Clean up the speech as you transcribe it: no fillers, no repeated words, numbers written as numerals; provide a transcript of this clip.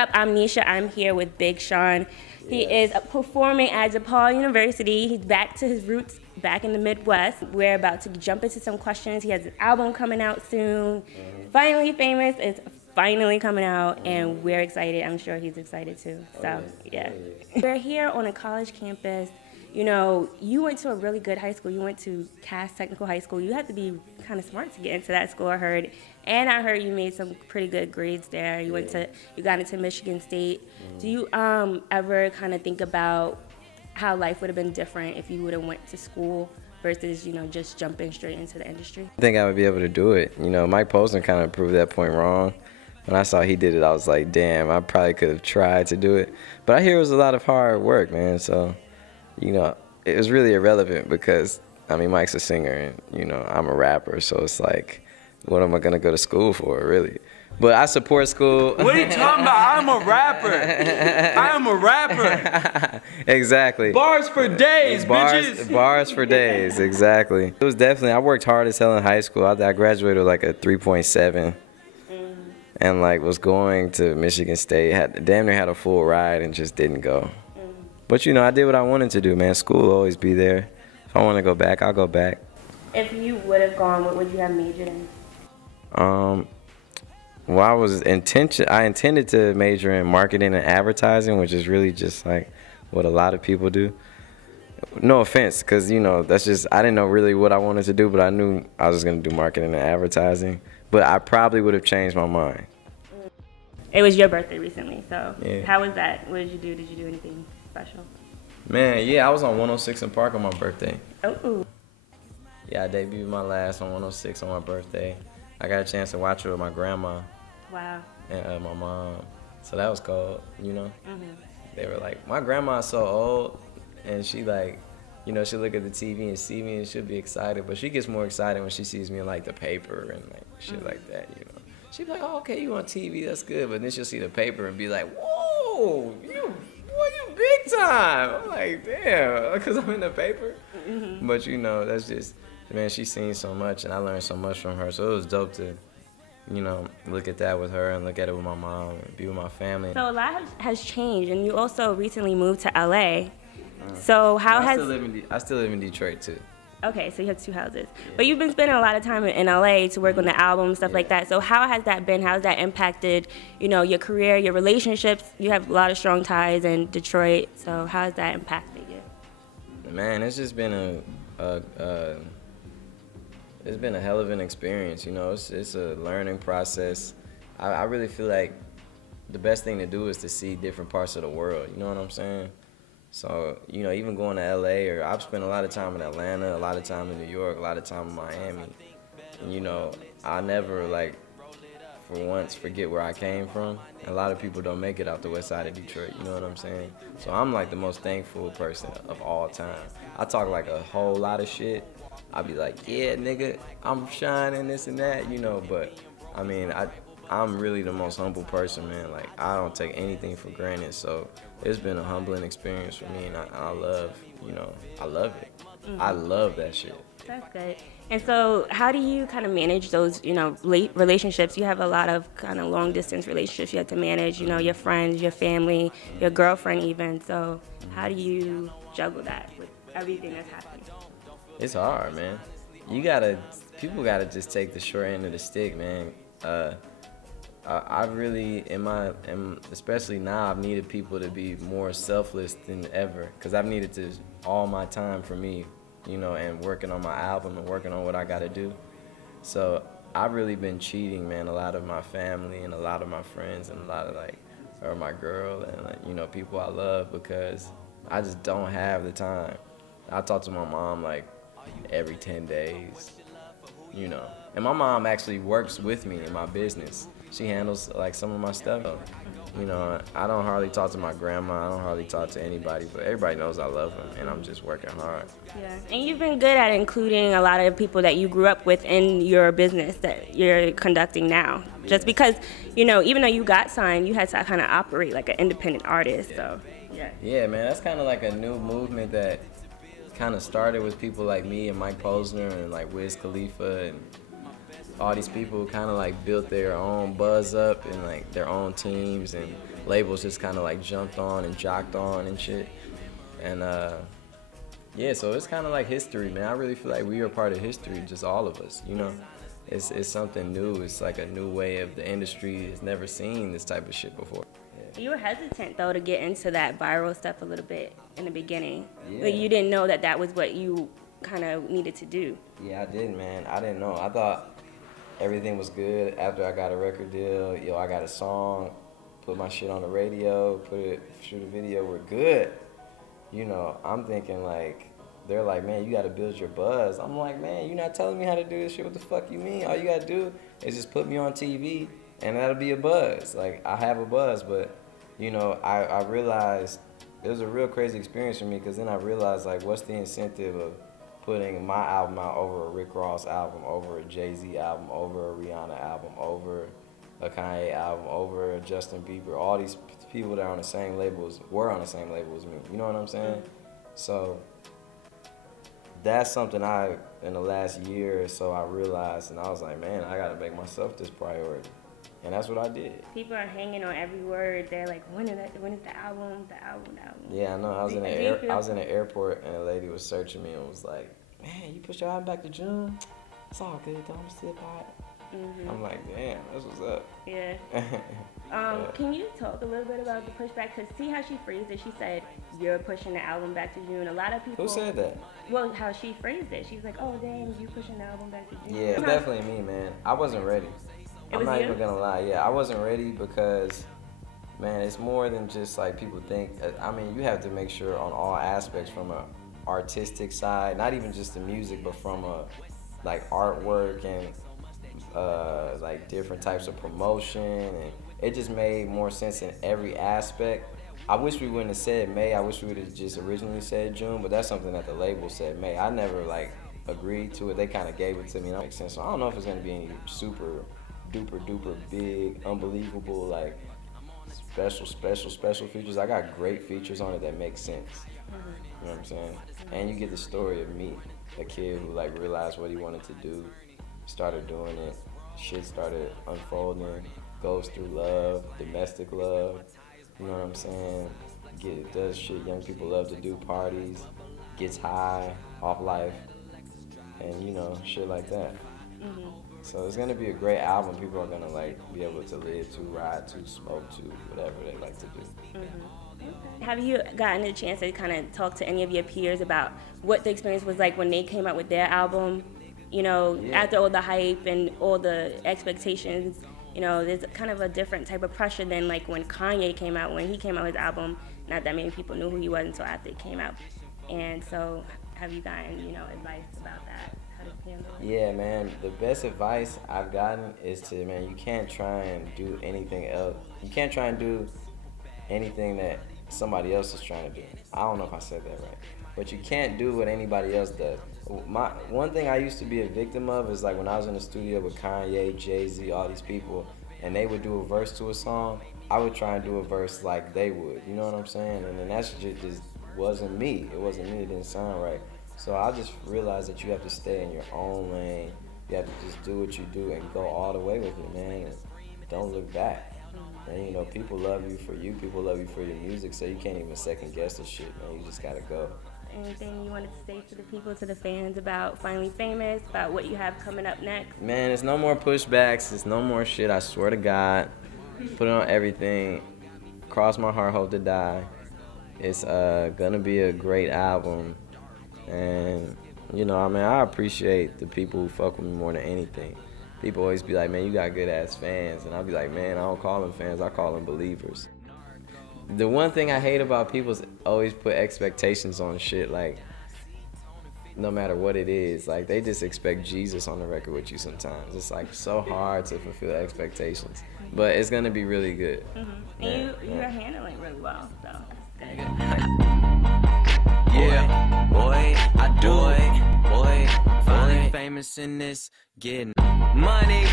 up? I'm Nisha. I'm here with Big Sean. He is performing at DePaul University. He's back to his roots, back in the Midwest. We're about to jump into some questions. He has an album coming out soon. Finally Famous is finally coming out, and we're excited. I'm sure he's excited too. So, yeah. We're here on a college campus. You know, you went to a really good high school. You went to Cass Technical High School. You had to be kind of smart to get into that school, I heard. And I heard you made some pretty good grades there. You got into Michigan State. Do you ever kind of think about how life would have been different if you would have went to school versus, you know, just jumping straight into the industry? I think I would be able to do it. You know, Mike Posner kind of proved that point wrong. When I saw he did it, I was like, damn, I probably could have tried to do it. But I hear it was a lot of hard work, man. So, you know, it was really irrelevant because, I mean, Mike's a singer and, you know, I'm a rapper. So it's like, what am I going to go to school for, really? But I support school. What are you talking about? I'm a rapper. I am a rapper. Exactly. Bars for days, bitches. Bars for days, exactly. It was definitely, I worked hard as hell in high school. I graduated with like a 3.7. And like was going to Michigan State, damn near had a full ride and just didn't go. But you know, I did what I wanted to do, man. School will always be there. If I want to go back, I'll go back. If you would have gone, what would you have majored in? Well, I intended to major in marketing and advertising, which is really just like what a lot of people do. No offense, because you know, that's just, I didn't know really what I wanted to do, but I knew I was going to do marketing and advertising. But I probably would have changed my mind. It was your birthday recently, so yeah. How was that? What did you do? Did you do anything special? Man, yeah, I was on 106 in Park on my birthday. Oh. Yeah, I debuted my last on 106 on my birthday. I got a chance to watch it with my grandma. Wow. And my mom. So that was cool, you know? They were like, my grandma's so old, and she like, you know, she'll look at the TV and see me and she'll be excited, but she gets more excited when she sees me in like the paper and like shit like that, you know. She'll be like, oh, okay, you on TV, that's good, but then she'll see the paper and be like, whoa, you big time. I'm like, damn, because I'm in the paper. But you know, that's just, man, she's seen so much and I learned so much from her, so it was dope to, you know, look at that with her and look at it with my mom and be with my family. So a lot has changed, and you also recently moved to LA. So I still live in Detroit too. Okay, so you have two houses. Yeah. But you've been spending a lot of time in LA to work on the album, stuff like that. So how has that been? How has that impacted, you know, your career, your relationships? You have a lot of strong ties in Detroit. So how has that impacted you? Man, it's just been it's been a hell of an experience. You know, it's a learning process. I really feel like the best thing to do is to see different parts of the world. You know what I'm saying? So, you know, even going to LA, or I've spent a lot of time in Atlanta, a lot of time in New York, a lot of time in Miami. And, you know, I never, like, for once forget where I came from. A lot of people don't make it out the west side of Detroit, you know what I'm saying? So I'm, like, the most thankful person of all time. I talk, like, a whole lot of shit. I'll be like, yeah, nigga, I'm shining, this and that, you know, but, I mean, I'm really the most humble person, man. Like, I don't take anything for granted, so it's been a humbling experience for me, and I love, you know, I love it. I love that shit. That's good. And so how do you kind of manage those, you know, relationships? You have a lot of kind of long-distance relationships you have to manage, you know, your friends, your family, your girlfriend even. So how do you juggle that with everything that's happening? It's hard, man. People gotta just take the short end of the stick, man. I really, especially now, I've needed people to be more selfless than ever, because I've needed all my time for me, you know, and working on my album and working on what I gotta do. So I've really been cheating, man, a lot of my family and a lot of my friends and a lot of, like, or my girl and, like, you know, people I love, because I just don't have the time. I talk to my mom, like, every 10 days, you know. And my mom actually works with me in my business. She handles, like, some of my stuff. You know, I don't hardly talk to my grandma. I don't hardly talk to anybody, but everybody knows I love them, and I'm just working hard. Yeah, and you've been good at including a lot of people that you grew up with in your business that you're conducting now. Just because, you know, even though you got signed, you had to kind of operate like an independent artist, so, yeah. Yeah, man, that's kind of like a new movement that kind of started with people like me and Mike Posner and, like, Wiz Khalifa and all these people kind of, like, built their own buzz up and, like, their own teams, and labels just kind of like jumped on and jocked on and shit. And yeah, so it's kind of like history, man. I really feel like we are part of history, just all of us, you know. It's something new. It's like a new way of the industry. Has never seen this type of shit before. Yeah. You were hesitant though to get into that viral stuff a little bit in the beginning. Yeah. Like you didn't know that was what you kind of needed to do. Yeah, I did, man. I didn't know. I thought everything was good after I got a record deal. Yo, I got a song, put my shit on the radio, shoot a video. We're good. You know, I'm thinking like, they're like, man, you got to build your buzz. I'm like, man, you're not telling me how to do this shit. What the fuck you mean? All you got to do is just put me on TV, and that'll be a buzz. Like, I have a buzz, but, you know, I realized it was a real crazy experience for me, because then I realized, like, what's the incentive of putting my album out over a Rick Ross album, over a Jay-Z album, over a Rihanna album, over a Kanye album, over a Justin Bieber. All these people that are on the same labels were on the same label as me. You know what I'm saying? So that's something in the last year or so, I realized, and I was like, man, I gotta make myself this priority. And that's what I did. People are hanging on every word. They're like, when is the album? The album. Yeah, I know. I was in the airport, and a lady was searching me and was like, man, you pushed your album back to June? It's all good, though. I'm still by it. Mm-hmm. I'm like, damn, that's what's up. Yeah. Can you talk a little bit about the pushback? Because see how she phrased it? She said, you're pushing the album back to June. A lot of people... Who said that? Well, how she phrased it. She's like, oh, dang, you pushing the album back to June. Yeah, it's definitely me, man. I wasn't ready. I'm not even gonna lie. Yeah, I wasn't ready because, man, it's more than just like people think. I mean, you have to make sure on all aspects, from a artistic side, not even just the music, but from a like artwork and like different types of promotion, and it just made more sense in every aspect. I wish we wouldn't have said May. I wish we would have just originally said June, but that's something that the label said May. I never like agreed to it. They kind of gave it to me, and that makes sense. So I don't know if it's gonna be any super duper big, unbelievable, like special features. I got great features on it that make sense. You know what I'm saying? And you get the story of me, a kid who like realized what he wanted to do, started doing it, shit started unfolding, goes through love, domestic love, you know what I'm saying? Does shit young people love to do, parties, gets high off life, and you know, shit like that. So it's gonna be a great album. People are gonna like be able to live to, ride to, smoke to, whatever they like to do. Have you gotten a chance to kind of talk to any of your peers about what the experience was like when they came out with their album? You know, after all the hype and all the expectations, you know, there's kind of a different type of pressure than like when Kanye came out. When he came out with his album, not that many people knew who he was until after it came out. And so have you gotten, you know, advice about that? Yeah, man, the best advice I've gotten is to, man, you can't try and do anything else. You can't try and do anything that somebody else is trying to do. I don't know if I said that right, but you can't do what anybody else does. One thing I used to be a victim of is like when I was in the studio with Kanye, Jay-Z, all these people, and they would do a verse to a song, I would try and do a verse like they would, you know what I'm saying? And then that just wasn't me. It wasn't me, it didn't sound right. So I just realized that you have to stay in your own lane. You have to just do what you do and go all the way with it, man. And don't look back. And you know, people love you for you. People love you for your music, so you can't even second guess the shit, man. You just gotta go. Anything you wanted to say to the people, to the fans about Finally Famous, about what you have coming up next? Man, there's no more pushbacks. There's no more shit. I swear to God. Put it on everything. Cross my heart, hope to die. It's gonna be a great album. And, you know, I mean, I appreciate the people who fuck with me more than anything. People always be like, man, you got good-ass fans. And I'll be like, man, I don't call them fans, I call them believers. The one thing I hate about people is always put expectations on shit, like, no matter what it is. Like, they just expect Jesus on the record with you sometimes. It's, like, so hard to fulfill expectations. But it's going to be really good. And you're handling it really well, so that's good. Yeah, boy, I do it. Boy, finally famous in this, getting money.